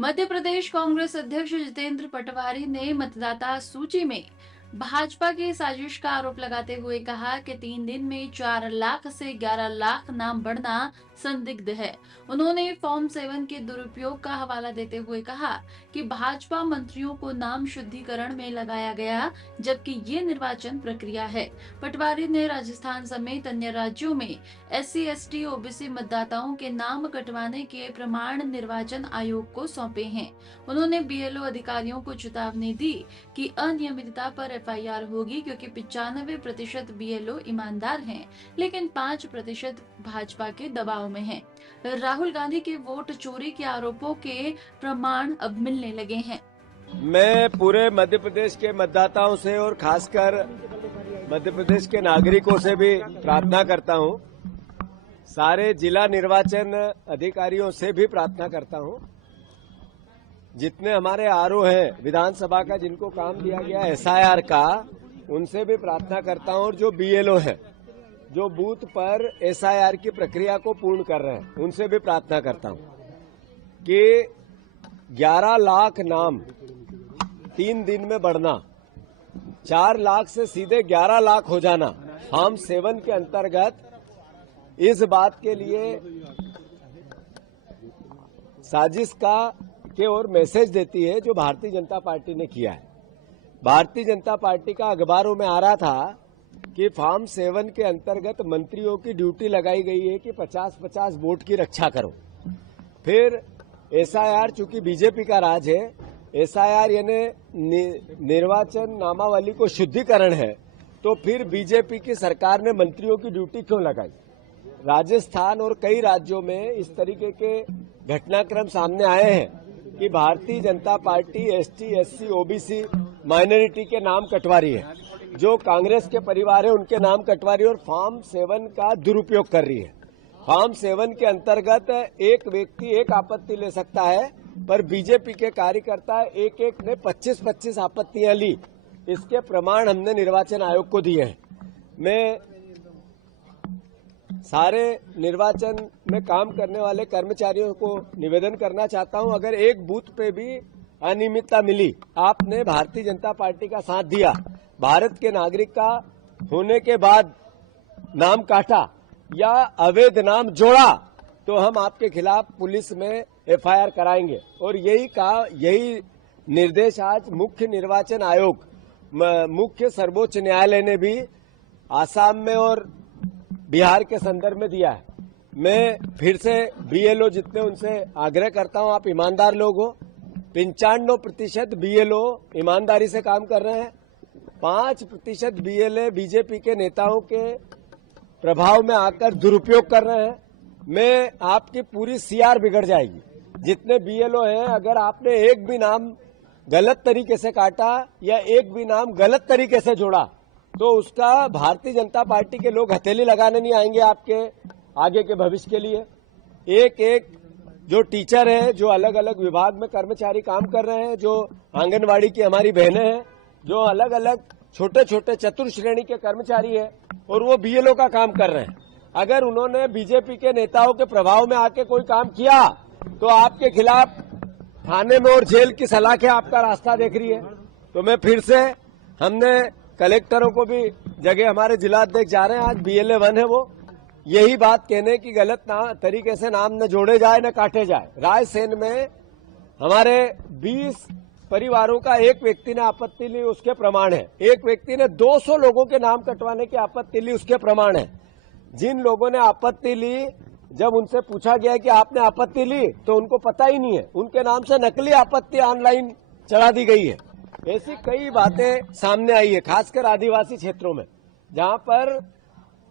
मध्य प्रदेश कांग्रेस अध्यक्ष जितेंद्र पटवारी ने मतदाता सूची में भाजपा की साजिश का आरोप लगाते हुए कहा कि 3 दिन में 4 लाख से 11 लाख नाम बढ़ना संदिग्ध है। उन्होंने फॉर्म 7 के दुरुपयोग का हवाला देते हुए कहा कि भाजपा मंत्रियों को नाम शुद्धिकरण में लगाया गया, जबकि ये निर्वाचन प्रक्रिया है। पटवारी ने राजस्थान समेत अन्य राज्यों में SC, ST, OBC मतदाताओं के नाम कटवाने के प्रमाण निर्वाचन आयोग को सौंपे हैं। उन्होंने BLO अधिकारियों को चेतावनी दी कि अनियमितता पर FIR होगी, क्योंकि 95% BLO ईमानदार हैं, लेकिन 5% भाजपा के दबाव में हैं। राहुल गांधी के वोट चोरी के आरोपों के प्रमाण अब मिलने लगे हैं। मैं पूरे मध्य प्रदेश के मतदाताओं से और खासकर मध्य प्रदेश के नागरिकों से भी प्रार्थना करता हूं, सारे जिला निर्वाचन अधिकारियों से भी प्रार्थना करता हूं, जितने हमारे RO हैं विधानसभा का, जिनको काम दिया गया SIR का, उनसे भी प्रार्थना करता हूं, और जो BLO हैं जो बूथ पर SIR की प्रक्रिया को पूर्ण कर रहे हैं, उनसे भी प्रार्थना करता हूं कि 11 लाख नाम 3 दिन में बढ़ना, 4 लाख से सीधे 11 लाख हो जाना फॉर्म 7 के अंतर्गत, इस बात के लिए साजिश का के और मैसेज देती है जो भारतीय जनता पार्टी ने किया है। भारतीय जनता पार्टी का अखबारों में आ रहा था कि फॉर्म 7 के अंतर्गत मंत्रियों की ड्यूटी लगाई गई है कि 50-50 वोट की रक्षा करो। फिर SIR, चूंकि बीजेपी का राज है, SIR यानी निर्वाचन नामावली को शुद्धिकरण है, तो फिर बीजेपी की सरकार ने मंत्रियों की ड्यूटी क्यों लगाई। राजस्थान और कई राज्यों में इस तरीके के घटनाक्रम सामने आए हैं कि Bharatiya Janata party ST, SC, OBC minority के नाम कटवा रही है, जो कांग्रेस के परिवार है उनके नाम कटवा रही है और फॉर्म 7 का दुरुपयोग कर रही है। फॉर्म 7 के अंतर्गत एक व्यक्ति एक आपत्ति ले सकता है, पर बीजेपी के कार्यकर्ता एक ने 25-25 आपत्तियां ली। इसके प्रमाण हमने निर्वाचन आयोग को दिए हैं। मैं सारे निर्वाचन में काम करने वाले कर्मचारियों को निवेदन करना चाहता हूं, अगर एक बूथ पे भी अनियमितता मिली, आपने भारतीय जनता पार्टी का साथ दिया, भारत के नागरिक का होने के बाद नाम काटा या अवैध नाम जोड़ा, तो हम आपके खिलाफ पुलिस में FIR कराएंगे। और यही निर्देश आज मुख्य निर्वाचन आयोग, मुख्य सर्वोच्च न्यायालय ने भी आसाम में और बिहार के संदर्भ में दिया है। मैं फिर से BLO जितने उनसे आग्रह करता हूं, आप ईमानदार लोग हो। 95% BLO ईमानदारी से काम कर रहे हैं। 5% BLO बीजेपी के नेताओं के प्रभाव में आकर दुरुपयोग कर रहे हैं। मैं आपकी पूरी CR बिगड़ जाएगी। जितने BLO हैं, अगर आपने एक भी नाम गलत तरीके से काटा या एक भी नाम गलत तरीके से जोड़ा, तो उसका भारतीय जनता पार्टी के लोग हथेली लगाने नहीं आएंगे आपके आगे के भविष्य के लिए। एक जो टीचर है, जो अलग अलग विभाग में कर्मचारी काम कर रहे हैं, जो आंगनवाड़ी की हमारी बहनें हैं, जो अलग अलग छोटे छोटे चतुर्थ श्रेणी के कर्मचारी हैं, और वो BLO का काम कर रहे हैं, अगर उन्होंने बीजेपी के नेताओं के प्रभाव में आके कोई काम किया, तो आपके खिलाफ थाने में और जेल की सलाखें आपका रास्ता देख रही है। तो मैं फिर से, हमने कलेक्टरों को भी जगह, हमारे जिलाध्यक्ष जा रहे हैं, आज BLA 1 है, वो यही बात कहने की गलत तरीके से नाम न जोड़े जाए न काटे जाए। रायसेन में हमारे 20 परिवारों का एक व्यक्ति ने आपत्ति ली, उसके प्रमाण है। एक व्यक्ति ने 200 लोगों के नाम कटवाने की आपत्ति ली, उसके प्रमाण है। जिन लोगों ने आपत्ति ली, जब उनसे पूछा गया कि आपने आपत्ति ली, तो उनको पता ही नहीं है, उनके नाम से नकली आपत्ति ऑनलाइन चढ़ा दी गई है। ऐसी कई बातें सामने आई है, खासकर आदिवासी क्षेत्रों में, जहां पर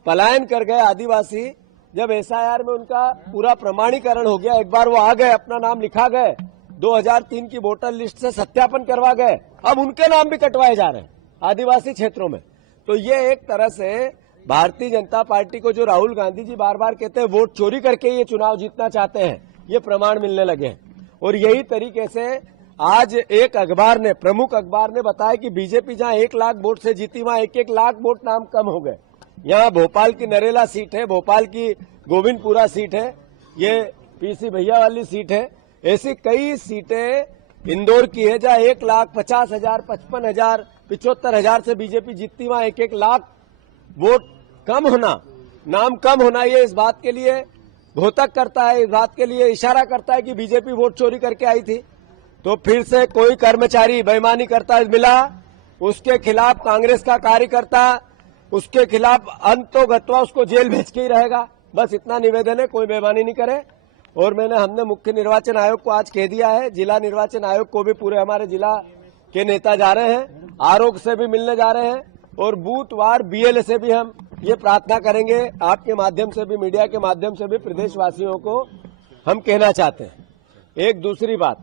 पलायन कर गए आदिवासी। जब SIR में उनका पूरा प्रमाणीकरण हो गया, एक बार वो आ गए, अपना नाम लिखा गए, 2003 की वोटर लिस्ट से सत्यापन करवा गए, अब उनके नाम भी कटवाए जा रहे हैं आदिवासी क्षेत्रों में। तो ये एक तरह से भारतीय जनता पार्टी को, जो राहुल गांधी जी बार बार कहते हैं वोट चोरी करके ये चुनाव जीतना चाहते हैं, ये प्रमाण मिलने लगे हैं। और यही तरीके से आज एक अखबार ने, प्रमुख अखबार ने बताया कि बीजेपी जहां 1 लाख वोट से जीती, वहां 1-1 लाख वोट नाम कम हो गए। यहाँ भोपाल की नरेला सीट है, भोपाल की गोविंदपुरा सीट है, ये PC भैया वाली सीट है, ऐसी कई सीटें इंदौर की है जहां 1,50,000, 55,000, 75,000 से बीजेपी जीतती, वहां 1-1 लाख वोट कम होना, नाम कम होना, ये इस बात के लिए घोतक करता है, इस बात के लिए इशारा करता है कि बीजेपी वोट चोरी करके आई थी। तो फिर से कोई कर्मचारी बेईमानी करता मिला, उसके खिलाफ कांग्रेस का कार्यकर्ता उसके खिलाफ अंतोगत्वा उसको जेल भेज के ही रहेगा। बस इतना निवेदन है, कोई बेईमानी नहीं करे। और हमने मुख्य निर्वाचन आयोग को आज कह दिया है, जिला निर्वाचन आयोग को भी पूरे हमारे जिला के नेता जा रहे हैं, आरोग्य से भी मिलने जा रहे हैं और बूथवार बीएलए से भी हम ये प्रार्थना करेंगे, आपके माध्यम से भी, मीडिया के माध्यम से भी प्रदेशवासियों को हम कहना चाहते हैं। एक दूसरी बात,